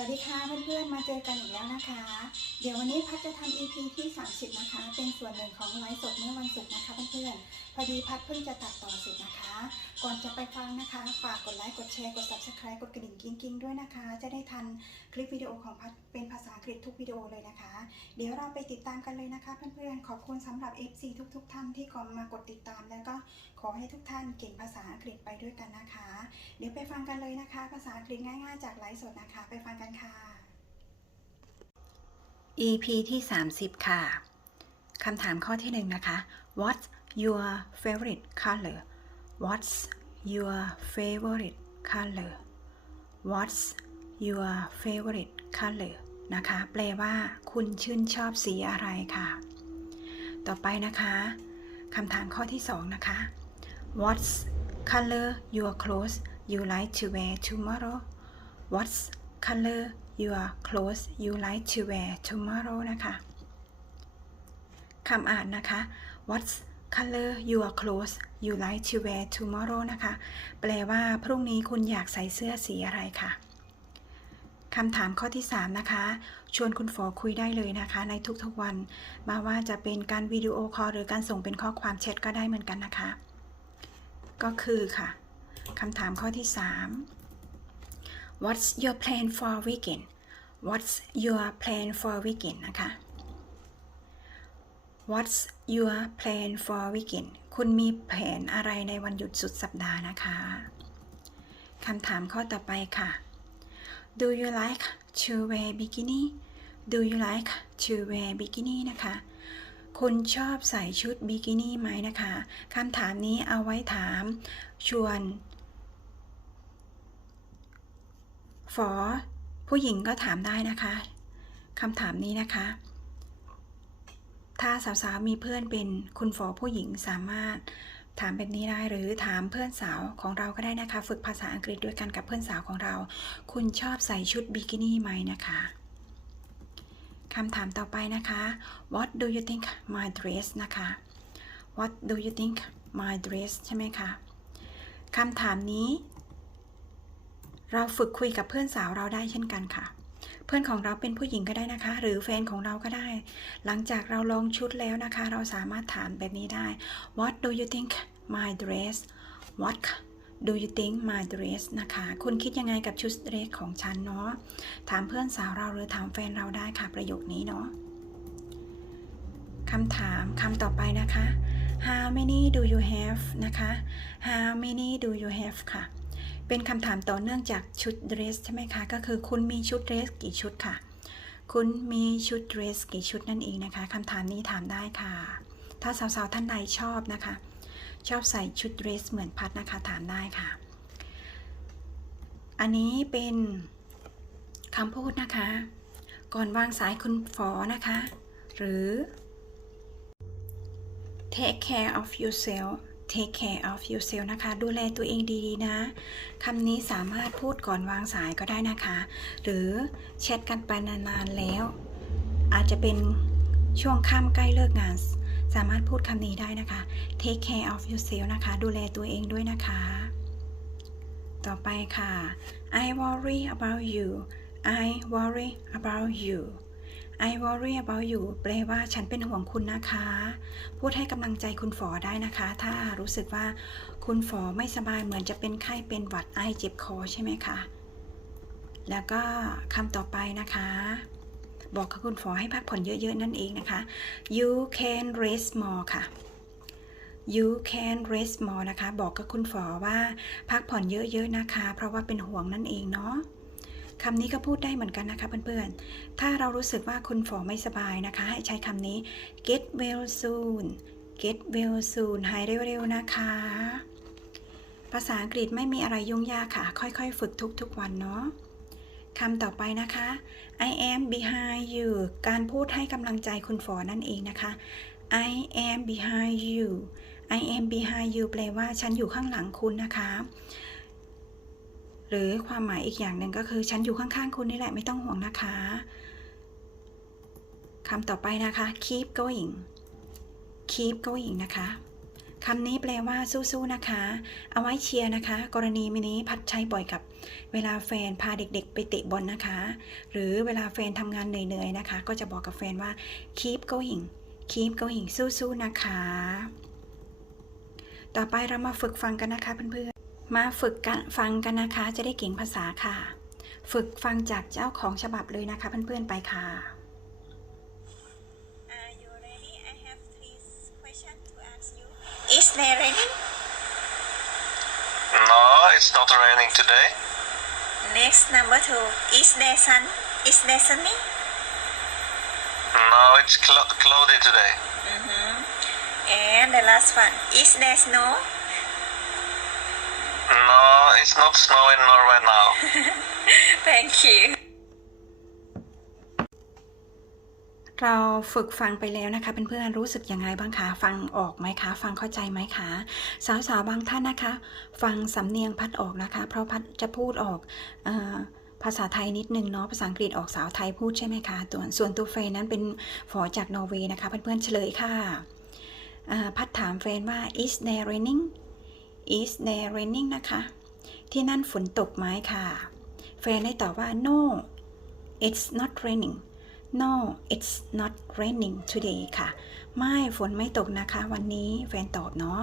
วัสดีค่ะเพื่อนๆ มาเจอกันอีกแล้วนะคะ เดี๋ยววันนี้พัดจะทำ EP ที่ 30 นะคะ เป็นส่วนหนึ่งของไลฟ์สดเมื่อวันศุกร์นะคะเพื่อนๆ พอดีพัดเพิ่งจะตัดต่อเสร็จนะคะ ก่อนจะไปฟังนะคะ ฝากกดไลค์ กดแชร์ กด subscribe กดกระดิ่งกิ้งๆ ด้วยนะคะ จะได้ทันคลิปวิดีโอของพัดเป็นภาษาอังกฤษทุกวิดีโอเลยนะคะ เดี๋ยวเราไปติดตามกันเลยนะคะเพื่อนๆ ขอบคุณสำหรับ FC ทุก ๆ ท่านที่กมากดติดตาม แล้วก็ขอให้ทุกท่านเก่งภาษาอังกฤษไปด้วยกันนะคะ เดี๋ยวไปฟังกันเลยนะคะ ภาษาอังกฤษง่าย ๆ จากไลฟ์สดนะคะ ไปฟังกันค่ะ EP ที่ 30 ค่ะ คำถามข้อที่หนึ่งนะคะ What's your favorite color What's your favorite color What's your favorite color นะคะ แปลว่าคุณชื่นชอบสีอะไรค่ะ ต่อไปนะคะคำถามข้อที่สองนะคะ What's color your clothes you like to wear tomorrow What's color your clothes you like to wear tomorrow นะคะคำอ่านนะคะ What's color your clothes you like to wear tomorrow นะคะ แปลว่าพรุ่งนี้คุณอยากใส่เสื้อสีอะไรคะ่ะคำถามข้อที่ 3 นะคะ ชวนคุณฝอคุยได้เลยนะคะ ในทุกๆวัน มาว่าจะเป็นการวิดีโอคอลหรือการส่งเป็นข้อความแชทก็ได้เหมือนกันนะคะ ก็คือค่ะคำถามข้อที่ 3 What's your plan for weekend What's your plan for weekend นะคะ What's your plan for weekend คุณมีแผนอะไรในวันหยุดสุดสัปดาห์นะคะคำถามข้อต่อไปค่ะ Do you like to wear bikini Do you like to wear bikini นะคะ คุณชอบใส่ชุดบิกินี่ไหมนะคะ คำถามนี้เอาไว้ถาม ชวน ฝอผู้หญิงก็ถามได้นะคะคำถามนี้นะคะ ถ้าสาวๆมีเพื่อนเป็นคุณฝอผู้หญิงสามารถถามแบบนี้ได้หรือถามเพื่อนสาวของเราก็ได้นะคะ ฝึกภาษาอังกฤษด้วยกันกับเพื่อนสาวของเรา คุณชอบใส่ชุดบิกินี่ไหมนะคะคำถามต่อไปนะคะ What do you think my dress นะคะ What do you think my dress ใช่ไหมคะคำถามนี้ เราฝึกคุยกับเพื่อนสาวเราได้เช่นกันค่ะ เพื่อนของเราเป็นผู้หญิงก็ได้นะคะ หรือแฟนของเราก็ได้ หลังจากเราลองชุดแล้วนะคะ เราสามารถถามแบบนี้ได้ What do you think my dress What do you think my dress นะคะ คุณคิดยังไงกับชุดเดรสของฉันเนาะ ถามเพื่อนสาวเราหรือถามแฟนเราได้ค่ะประโยคนี้เนาะคำถามคำต่อไปนะคะ How many do you have นะคะ How many do you have ค่ะ เป็นคำถามต่อเนื่องจากชุดเดรสใช่ไหมคะ ก็คือคุณมีชุดเดรสกี่ชุดค่ะ คุณมีชุดเดรสกี่ชุดนั่นเองนะคะคำถามนี้ถามได้ค่ะ ถ้าสาวๆท่านใดชอบนะคะ ชอบใส่ชุดเดรสเหมือนพัดนะคะถามได้ค่ะ อันนี้เป็นคำพูดนะคะ ก่อนวางสายคุณฝอนะคะ หรือ take care of yourself take care of yourself นะคะ ดูแลตัวเองดีๆนะคำนี้สามารถพูดก่อนวางสายก็ได้นะคะ หรือแชทกันไปนานๆแล้ว อาจจะเป็นช่วงค่ำใกล้เลิกงาน สามารถพูดคำนี้ได้นะคะ take care of yourself นะคะ ดูแลตัวเองด้วยนะคะ ต่อไปค่ะ I worry about you I worry about you I worry about you แปลว่าฉันเป็นห่วงคุณนะคะ พูดให้กำลังใจคุณฝอได้นะคะ ถ้ารู้สึกว่าคุณฝอไม่สบายเหมือนจะเป็นไข้เป็นหวัดไอเจ็บคอใช่ไหมคะ แล้วก็คำต่อไปนะคะ บอกกับคุณฝอให้พักผ่อนเยอะๆนั่นเองนะคะ you can rest more ค่ะ you can rest more นะคะ บอกกับคุณฝอว่าพักผ่อนเยอะๆนะคะ เพราะว่าเป็นห่วงนั่นเองเนาะ คำนี้ก็พูดได้เหมือนกันนะคะเพื่อนๆ ถ้าเรารู้สึกว่าคุณฝอไม่สบายนะคะ ให้ใช้คำนี้ get well soon get well soon หายเร็วๆนะคะ ภาษาอังกฤษไม่มีอะไรยุ่งยากค่ะ ค่อยๆ ฝึกทุกๆวันเนาะคำต่อไปนะคะ I am behind you การพูดให้กำลังใจคุณฝอนั่นเองนะคะ I am behind you I am behind you แปลว่าฉันอยู่ข้างหลังคุณนะคะ หรือความหมายอีกอย่างหนึ่งก็คือ ฉันอยู่ข้างๆคุณนี่แหละไม่ต้องห่วงนะคะคำต่อไปนะคะ keep going keep going นะคะคำนี้แปลว่าสู้ๆนะคะ เอาไว้เชียร์นะคะ กรณีมินี้พัดใช้บ่อยกับ เวลาแฟนพาเด็กๆ ไปเตะบอลนะคะ หรือเวลาแฟนทำงานเหนื่อยๆนะคะ ก็จะบอกกับแฟนว่า keep going keep going สู้ๆนะคะ ต่อไปเรามาฝึกฟังกันนะคะเพื่อนๆ มาฝึกกันฟังกันนะคะ จะได้เก่งภาษาค่ะ ฝึกฟังจากเจ้าของฉบับเลยนะคะ เพื่อนๆไปค่ะ Are you ready? I have three questions to ask you. Is there raining? No, it's not raining today. Next, number two. Is there sun? Is there sunny? No, it's cl- cloudy today. Mm-hmm. And the last one. Is there snow? It's not snow in Norway now. Thank you. เราฝึกฟังไปแล้วนะคะเเพื่อนๆรู้สึกยังไงบ้างคะ ฟังออกไหมคะ ฟังเข้าใจไหมคะ สาวๆบางท่านนะคะ ฟังสำเนียงพัดออกนะคะ เพราะพัดจะพูดออกออภาษาไทยนิดนึงเนาะภาษาอังกฤษออกสาวไทยพูดใช่ไหมคะตัวส่วนตัวเฟนนั้นเป็นฝอจากนอร์เวย์นะคะ เพื่อนๆเฉลยค่ะพัดถามเฟนว่า is there raining is there raining นะคะ ที่นั่นฝนตกไหมค่ะ แฟนได้ตอบว่า no it's not raining no it's not raining today ค่ะ ไม่ฝนไม่ตกนะคะ วันนี้แฟนตอบเนาะ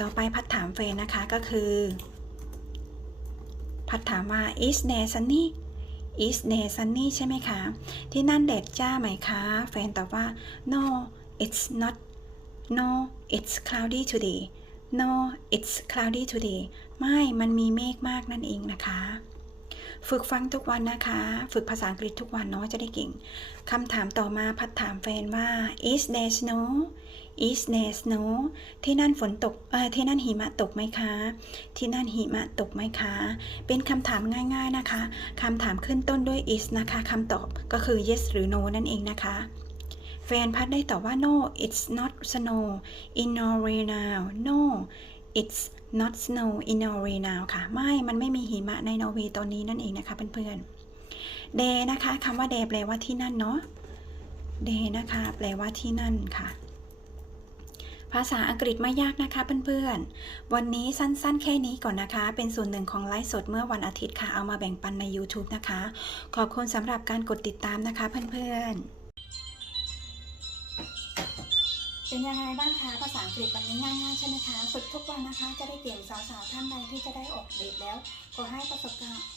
ต่อไปพัดถามแฟนนะคะก็คือ พัดถามว่า is there sunny is there sunny ใช่ไหมคะ ที่นั่นแดดจ้าไหมคะ แฟนตอบว่า no it's not no it's cloudy today no it's cloudy today ไม่มันมีเมฆมากนั่นเองนะคะ ฝึกฟังทุกวันนะคะ ฝึกภาษาอังกฤษทุกวันเนาะจะได้เก่งคำถามต่อมาพัดถามแฟนว่า is there snow is there snow ที่นั่นฝนตกเอ่อที่นั่นหิมะตกไหมคะ ที่นั่นหิมะตกไหมคะ เป็นคำถามง่ายๆนะคะคำถามขึ้นต้นด้วย is นะคะคำตอบก็คือ yes หรือ no นั่นเองนะคะ แฟนพัดได้ตอบว่า no it's not snow in Norway now no it's not snow in Norway now ค่ะ ไม่ มันไม่มีหิมะในนอร์เวย์ตอนนี้นั่นเองนะคะเพื่อนๆ day นะคะคำว่า day แปลว่าที่นั่นเนาะ day นะคะ แปลว่าที่นั่นค่ะภาษาอังกฤษไม่ยากนะคะเพื่อนๆ วันนี้สั้นๆ แค่นี้ก่อนนะคะ เป็นส่วนหนึ่งของไลฟ์สดเมื่อวันอาทิตย์ค่ะ เอามาแบ่งปันใน YouTube นะคะ ขอบคุณสำหรับการกดติดตามนะคะเพื่อนๆ เป็นยังไงบ้างคะภาษาอังกฤษวันนี้ง่ายๆใช่ไหมคะ ฝึกทุกวันนะคะ จะได้เก่งสาวๆท่านใดที่จะได้ออกเดทแล้ว ขอให้ประสบ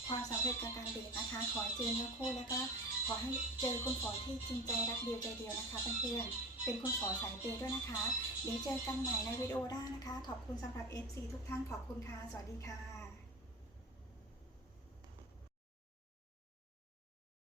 ความสำเร็จกับการเดทนะคะ ขอให้เจอเนื้อคู่แล้วก็ขอให้เจอคุณฝอที่จริงใจรักเดียวใจเดียวนะคะเพื่อนๆเป็นคุณฝอสายเปย์ด้วยนะคะ เดี๋ยวเจอกันใหม่ในวิดีโอหน้านะคะ ขอบคุณสำหรับ FC ทุกท่านขอบคุณค่ะ สวัสดีค่ะ